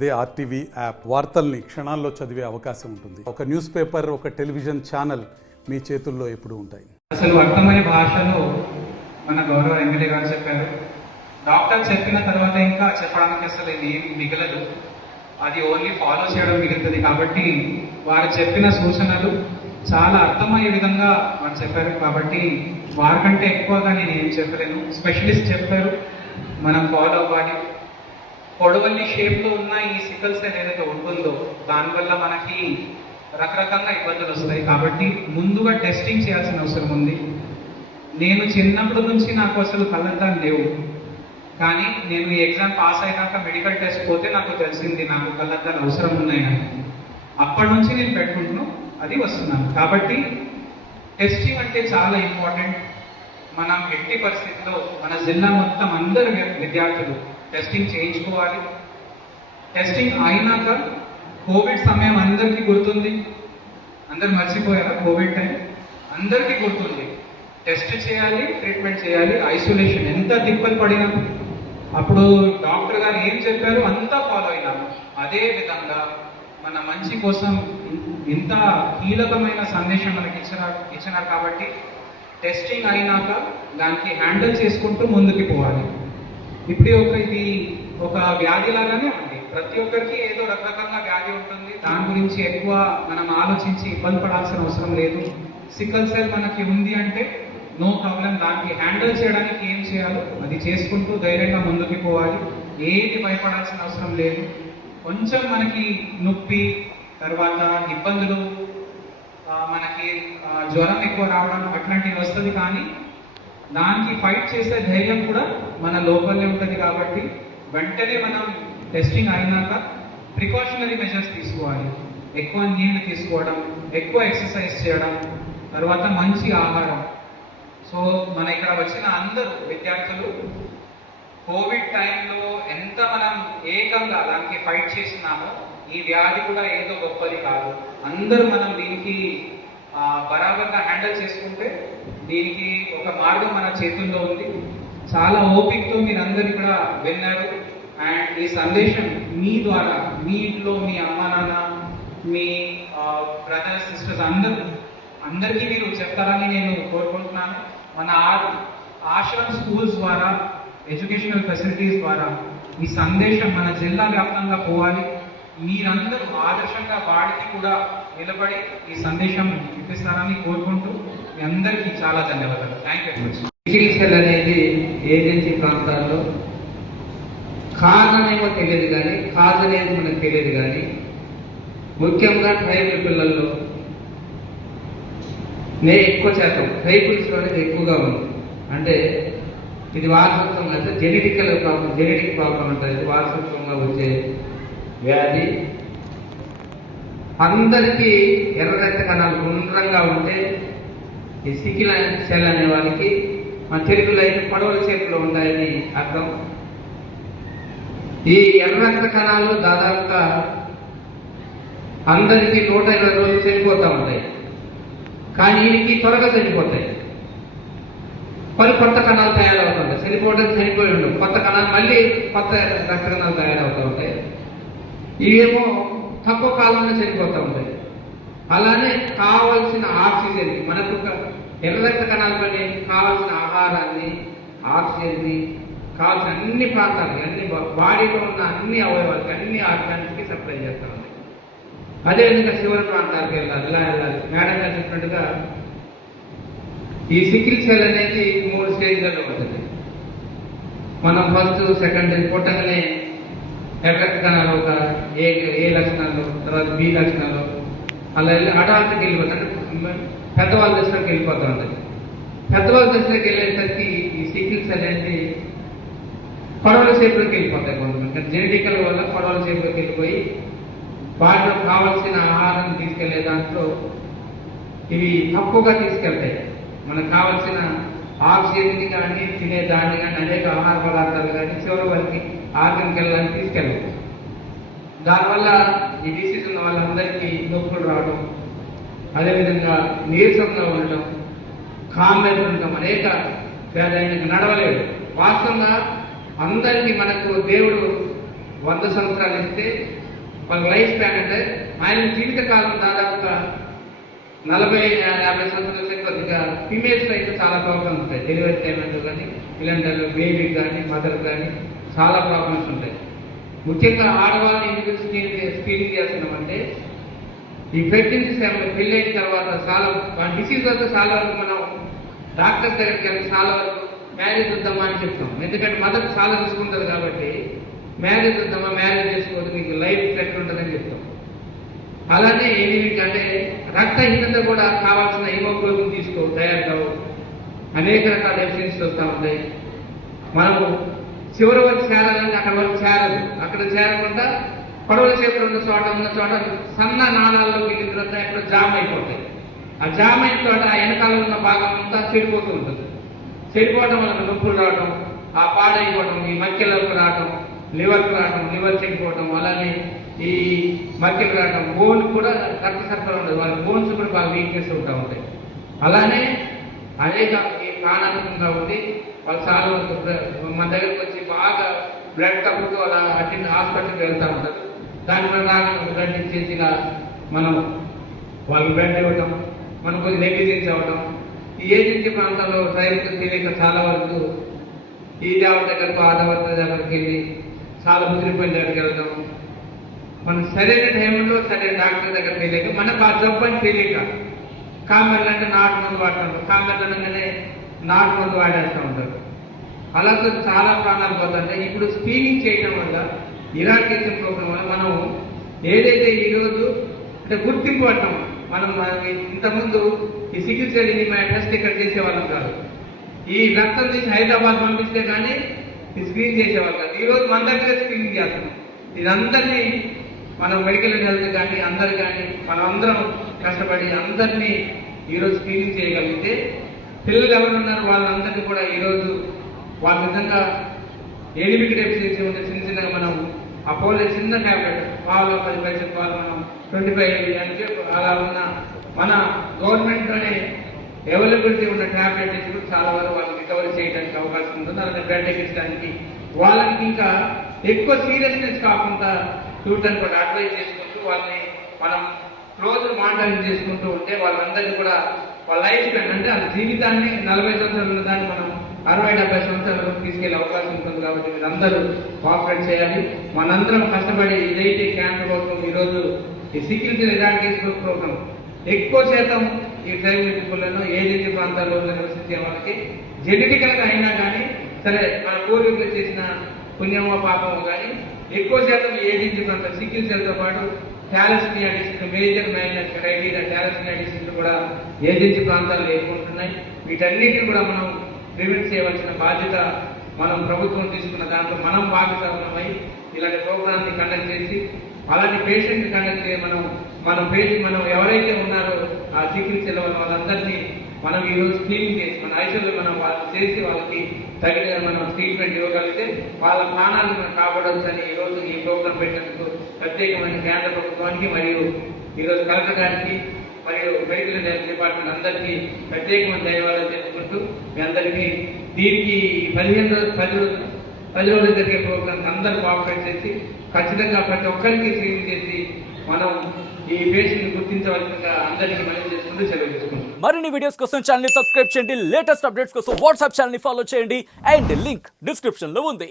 అదే RTV app వార్తల్ని క్షణాల్లో చదివే అవకాశం ఉంటుంది. ఒక న్యూస్ పేపర్, ఒక టెలివిజన్ ఛానల్ మీ చేతుల్లో ఎప్పుడూ ఉంటాయి. అసలు అర్థమయ్యే భాషలో మన గౌరవ ఎమ్మెల్యే గారు చెప్పారు. డాక్టర్ చెప్పిన తర్వాత ఇంకా చెప్పడానికి అసలు ఏం మిగలదు, అది ఓన్లీ ఫాలో చేయడం మిగులుతుంది. కాబట్టి వారు చెప్పిన సూచనలు చాలా అర్థమయ్యే విధంగా వారు చెప్పారు. కాబట్టి వారికంటే ఎక్కువగా నేను ఏం చెప్పలేను. స్పెషలిస్ట్ చెప్పారు, మనం ఫాలో అవ్వాలి. పొడవల్లి షేప్లో ఉన్న ఈ సికల్ సెల్ ఏదైతే ఉంటుందో దానివల్ల మనకి రకరకాల ఇబ్బందులు వస్తాయి. కాబట్టి ముందుగా టెస్టింగ్ చేయాల్సిన అవసరం ఉంది. నేను చిన్నప్పటి నుంచి నాకు అసలు కళ్ళద్దాలు లేవు, కానీ నేను ఈ ఎగ్జామ్ పాస్ అయినాక మెడికల్ టెస్ట్ పోతే నాకు తెలిసింది నాకు కళ్ళద్దాలు అవసరం ఉన్నాయని. అప్పటి నుంచి నేను పెట్టుకుంటున్నాను, అది వస్తున్నాను. కాబట్టి టెస్టింగ్ అంటే చాలా ఇంపార్టెంట్. మనం ఎట్టి పరిస్థితుల్లో మన జిల్లా మొత్తం అందరు విద్యార్థులు టెస్టింగ్ చేయించుకోవాలి. టెస్టింగ్ అయినాక కోవిడ్ సమయం అందరికీ గుర్తుంది, అందరు మర్చిపోయారా? కోవిడ్ టైం అందరికీ గుర్తుంది. టెస్ట్ చేయాలి, ట్రీట్మెంట్ చేయాలి, ఐసోలేషన్ ఎంత తిప్పలు పడినా అప్పుడు డాక్టర్ గారు ఏం చెప్పారు అంతా ఫాలో అయినాము. అదే విధంగా మన మంచి కోసం ఇంత కీలకమైన సందేశం మనకి ఇచ్చినారు. కాబట్టి టెస్టింగ్ అయినాక దానికి హ్యాండిల్ చేసుకుంటూ ముందుకు పోవాలి. ఇప్పుడు ఇది ఒక వ్యాధి లాగానే ఉంది. ప్రతి ఒక్కరికి ఏదో రకరకాల వ్యాధి ఉంటుంది. దాని గురించి ఎక్కువ మనం ఆలోచించి ఇబ్బంది పడాల్సిన అవసరం లేదు. సికల్ సెల్ మనకి ఉంది అంటే నో ప్రాబ్లం. దానికి హ్యాండిల్ చేయడానికి ఏం చేయాలో అది చేసుకుంటూ ధైర్యంగా ముందుకు పోవాలి. ఏది భయపడాల్సిన అవసరం లేదు. కొంచెం మనకి నొప్పి, తర్వాత ఇబ్బందులు, మనకి జ్వరం ఎక్కువ రావడం అట్లాంటివి వస్తుంది, కానీ దానికి ఫైట్ చేసే ధైర్యం కూడా మన లోపలనే ఉంటుంది. కాబట్టి వెంటనే మనం టెస్టింగ్ అయినాక ప్రికాషనరీ మెజర్స్ తీసుకోవాలి. ఎక్కువ నీళ్లు తీసుకోవడం, ఎక్కువ ఎక్సర్సైజ్ చేయడం, తర్వాత మంచి ఆహారం. సో మన ఇక్కడ వచ్చిన అందరూ విద్యార్థులు కోవిడ్ టైంలో ఎంత మనం ఏకంగా దానికి ఫైట్ చేస్తున్నామో ఈ వ్యాధి కూడా ఏదో గొప్పది కాదు. అందరూ మనం దీనికి బరాబర్గా హ్యాండిల్ చేసుకుంటే దీనికి ఒక మార్గం మన చేతుల్లో ఉంది. చాలా ఓపికతో మీరు అందరు ఇక్కడ విన్నారు. అండ్ ఈ సందేశం మీ ద్వారా మీ ఇంట్లో మీ అమ్మ నాన్న, మీ బ్రదర్స్ సిస్టర్స్ అందరికీ మీరు చెప్తారని నేను కోరుకుంటున్నాను. మన ఆశ్రమ్ స్కూల్స్ ద్వారా, ఎడ్యుకేషనల్ ఫెసిలిటీస్ ద్వారా ఈ సందేశం మన జిల్లా వ్యాప్తంగా పోవాలి. మీరందరూ ఆదర్శంగా వాడికి కూడా నిలబడి ఈ సందేశం ఇప్పిస్తారని కోరుకుంటూ మీ అందరికీ చాలా ధన్యవాదాలు. Thank you very much. Sickle cell అనేది ఏజెన్సీ ప్రాంతాల్లో కారణమేమో తెలియదు, కానీ కాజ్ అనేది మనకు తెలియదు. కానీ ముఖ్యంగా ట్రైబల్ పిల్లల్లో ఎక్కువ శాతం ట్రైబల్స్ అనేది ఎక్కువగా ఉంది. అంటే ఇది వారసత్వంగా, అంటే జెనెటిక్ ప్రాబ్లం ఉంటుంది. వారసత్వంగా వచ్చే వ్యాధి. అందరికీ ఎర్ర రక్త కణాలు గుండ్రంగా ఉంటే ఈ సికిల్ సెల్ అనే వాళ్ళకి మన తెలుగులో అయితే పడవల చేతిలో ఉంటాయని అర్థం. ఈ ఎర్ర రక్త కణాలు దాదాపుగా అందరికీ 120 రోజులు చనిపోతూ ఉంటాయి, కానీ వీరికి త్వరగా చనిపోతాయి. కొత్త కణాలు తయారవుతుంటాయి. చనిపోయి ఉండవు, కొత్త కణాలు మళ్ళీ కొత్త రక్త కణాలు తయారవుతూ ఉంటాయి. ఇవేమో తక్కువ కాలంలో చనిపోతూ ఉంటాయి. అలానే కావలసిన ఆక్సిజన్, మనకు ఎర్ర రక్త కణాలపై కావాల్సిన ఆహారాన్ని, ఆక్సిజన్ని కావాల్సిన అన్ని ప్రాంతాలకి, అన్ని బాడీలో ఉన్న అన్ని అవయవాలకి, అన్ని ఆర్గాన్స్కి సప్లై చేస్తూ ఉంటాయి. అదేవిధంగా చివరి ప్రాంతాలకు వెళ్ళాలి, ఇలా వెళ్ళాలి. మేడం గారు చెప్పినట్టుగా ఈ సికిల్ సెల్ అనేది 3 స్టేజ్లలో ఉంటుంది. మనం ఫస్ట్, సెకండ్ పుట్టగానే ఎర్ర రక్త కణాలు ఒక ఏ లక్షణాలు, తర్వాత బి లక్షణాలు, అలా వెళ్ళి అడాల్ట్కి వెళ్ళిపోతుంది. అంటే పెద్దవాళ్ళ దశలోకి వెళ్ళిపోతూ ఉంటుంది. పెద్దవాళ్ళ దశలోకి వెళ్ళేసరికి ఈ సికిల్ సెల్ అనేది పొడవల షేపులోకి వెళ్ళిపోతాయి. కొంతమంది జెనెటికల్ వల్ల పొడవల షేపులోకి వెళ్ళిపోయి వాటిలో కావాల్సిన ఆహారాన్ని తీసుకెళ్లే దాంట్లో ఇవి తక్కువగా తీసుకెళ్తాయి. మనకు కావాల్సిన ఆక్సిజన్ కానీ, తినే దాన్ని కానీ, అనేక ఆహార పదార్థాలు కానీ చివరి వరకు ఆర్గన్కి వెళ్ళడానికి తీసుకెళ్ళాలి. దానివల్ల ఈ డిసీజ్ ఉన్న వాళ్ళందరికీ నొప్పులు రావడం, అదేవిధంగా నీరసంగా ఉండటం, కామెర్ ఉండటం, అనేక వ్యాధులు నడవలేడు. వాస్తవంగా అందరికీ మనకు దేవుడు 100 సంవత్సరాలు ఇస్తే వాళ్ళ లైఫ్ స్పాన్ అంటే ఆయన జీవితకాలం దాదాపుగా 40-50 సంవత్సరాలు కొద్దిగా ఫీమేల్స్ అయితే చాలా ప్రాబ్లమ్స్ ఉంటాయి. డెలివరీ టైంలో కానీ ఇలాంటి బేబీకి కానీ మదర్ కానీ చాలా ప్రాబ్లమ్స్ ఉంటాయి. ముఖ్యంగా ఆడవాళ్ళని ఎందుకు స్క్రీనింగ్ చేస్తున్నామంటే ఈ ప్రెగ్నెన్సీ టైంలో పెళ్ళైన తర్వాత చాలా డిసీజ్ వస్తే చాలా వరకు మనం డాక్టర్స్ దగ్గరికి వెళ్ళి చాలా వరకు మ్యారేజ్ వద్దామా అని చెప్తాం. ఎందుకంటే మదర్ చాలా రిస్క్ ఉంటుంది కాబట్టి మ్యారేజ్ వద్దామా, మ్యారేజ్ చేసుకోవద్దు, మీకు లైఫ్ ఎఫెక్ట్ ఉంటుందని చెప్తాం. అలానే ఏంటంటే రక్తహీనత కూడా కావాల్సిన హిమోగ్లోబిన్ తయారు కావు, అనేక రకాల డెఫిషియన్సీస్ వస్తూ ఉంటాయి. మనము చివరి వరకు చేరాలంటే అక్కడ వరకు చేరదు. అక్కడ చేరకుండా పొడవుల చేతులు ఉన్న చోట సన్న నాణాల్లో మిగిలిన తర్వాత ఎక్కడ జామ్ అయిపోతాయి. ఆ జామ్ అయిన చోట ఆ వెనకాల ఉన్న భాగం అంతా చెడిపోతూ ఉంటుంది. చెడిపోవడం వల్ల నొప్పులు రావడం, ఆ పాడైపోవడం, ఈ మక్కెలకు రావడం, లివర్కి రావడం, లివర్ చెడిపోవడం, అలానే ఈ మక్కెలు రావడం, బోన్ కూడా రక్త సరఫరా ఉండదు, వాళ్ళ బోన్స్ కూడా బాగా వీక్నెస్ ఉంటా ఉంటాయి. అలానే అనేక ప్రాణాంతంగా ఉండి వాళ్ళు చాలా వరకు మన దగ్గరకు వచ్చి బాగా బ్లడ్ తప్పుతూ అలా అటెండ్ హాస్పిటల్కి వెళ్తూ ఉంటారు. దాని వల్ల రాగా బ్లడ్ ఇచ్చేసి ఇలా మనం వాళ్ళు బ్లడ్ ఇవ్వటం, మనం కొద్దిగా నెగ్లిజెన్స్ అవ్వడం, ఈ ఏజెన్సీ ప్రాంతాల్లో డ్రైవర్కి తెలియక చాలా వరకు ఈ దేవత దగ్గరకు ఆ దేవత దగ్గరికి వెళ్ళి చాలా ముదిరిపోయిన దగ్గరికి వెళ్తాం. మనం సరైన టైంలో సరైన డాక్టర్ దగ్గర తెలియక మనకు ఆ జబ్బు అని తెలియక కామెర్లు అంటే నాటు మందు వాడుతుంటారు, కామెర్లు అనగానే నాటు మందు వాడేస్తూ ఉంటారు. అలా చాలా ప్రాణాలు పోతుంటాయి. ఇప్పుడు స్క్రీనింగ్ చేయడం వల్ల ఇరాకేషన్ ప్రోగ్రామ్ వల్ల మనం ఏదైతే ఈరోజు అంటే గుర్తింపు పడటం, మనం ఇంతకుముందు ఈ సికిల్ సెల్ ఎనీమియా టెస్ట్ ఇక్కడ చేసేవాళ్ళం కాదు. ఈ రక్తం తీసి హైదరాబాద్ పంపిస్తే కానీ ఈ స్క్రీన్ చేసేవాళ్ళు కాదు. ఈరోజు మన దగ్గర స్క్రీనింగ్ చేస్తున్నాం. ఇదందరినీ మనం మెడికల్ హెల్త్ కానీ అందరు కానీ మనం అందరం కష్టపడి అందరినీ ఈరోజు స్క్రీనింగ్ చేయగలిగితే పిల్లలు ఎవరున్నారు వాళ్ళందరినీ కూడా ఈరోజు వాళ్ళ విధంగా ఎనిమిది డెఫిషియన్సీ ఉంటే చిన్నగా మనం ఆ పోలే చిన్న ట్యాబ్లెట్ వాళ్ళు 10 పైసలు వాళ్ళు మనం 25 అంటే అలా ఉన్న మన గవర్నమెంట్లోనే అవైలబిలిటీ ఉన్న ట్యాబ్లెట్ ఇచ్చి చాలా వరకు వాళ్ళకి రికవరీ చేయడానికి అవకాశం ఉంటుంది. అలాగే బ్లడ్ ఎక్కించడానికి వాళ్ళకి ఇంకా ఎక్కువ సీరియస్నెస్ కాకుండా చూడటానికి కూడా అడ్వైజ్ చేసుకుంటూ వాళ్ళని మనం క్లోజ్ మానిటరింగ్ చేసుకుంటూ ఉంటే వాళ్ళందరినీ కూడా వాళ్ళ లైఫ్ స్పాన్ అంటే ఆ జీవితాన్ని 40 సంవత్సరాలు ఉన్న దాన్ని మనం 60-70 సంవత్సరాల వరకు తీసుకెళ్లే అవకాశం ఉంటుంది. కాబట్టి మీరందరూ కోఆపరేట్ చేయాలి. మనందరం కష్టపడి ఇదైతే క్యాన్సర్ ప్రోగ్రామ్ ఈరోజు ఈ సికిల్ సెల్ ఎరాడికేషన్ ప్రోగ్రామ్ ఎక్కువ శాతం ఈ ట్రైబల్ పీపుల్లను ఏజెన్సీ ప్రాంతాల్లో నివసించే వాళ్ళకి జెనెటికల్ గా అయినా కానీ సరే మన పూర్వీకులు చేసిన పుణ్యమో పాపమో కానీ ఎక్కువ శాతం ఈ ఏజెన్సీ ప్రాంతం సికిల్ సెల్తో పాటు thalassaemia disease major minor criteria thalassaemia disease కూడా ఏజెన్సీ ప్రాంతాల్లో ఎక్కుంటున్నాయి. వీటన్నిటిని కూడా మనం ప్రివెంట్ చేయవలసిన బాధ్యత మనం ప్రభుత్వం తీసుకున్న దాంట్లో మనం భాగస్వామ్యమై ఇలాంటి ప్రోగ్రామ్ని కండక్ట్ చేసి అలాంటి పేషెంట్ కండక్ట్ చేసి మనం ఎవరైతే ఉన్నారో ఆ సికిల్ సెల్ వాళ్ళందరినీ మనం ఈరోజు స్క్రీనింగ్ చేసి మన ఐసీయూలో మనం వాళ్ళు చేసి వాళ్ళకి తగిన మనం ట్రీట్మెంట్ ఇవ్వగలిగితే వాళ్ళ ప్రాణాలను మనం కాపాడవచ్చని ఈరోజు ఈ ప్రోగ్రాం పెట్టినందుకు ప్రత్యేకమైన కేంద్ర ప్రభుత్వానికి మరియు ఈరోజు కలెక్టర్ గారికి మరియు మెడికల్ అండ్ హెల్త్ డిపార్ట్మెంట్ అందరికీ ప్రత్యేకమైన ధన్యవాదాలు తెలుపుకుంటూ మీ అందరికీ దీనికి 10 రోజులు జరిగే ప్రోగ్రామ్స్ అందరూ కోఆపరేట్ చేసి ఖచ్చితంగా ప్రతి ఒక్కరికి స్క్రీనింగ్ చేసి మనం ఈ పేషెంట్ గుర్తించవలసిందిగా అందరికీ మనవి చేసుకుంటూ సెలవు తీసుకుంటాం. మరిన్ని వీడియోస్ కోసం ఛానల్ ని సబ్స్క్రైబ్ చేయండి, లేటెస్ట్ అప్డేట్స్ కోసం వాట్సాప్ ఛానల్ ని ఫాలో చేయండి అండ్ లింక్ డిస్క్రిప్షన్ లో ఉంది.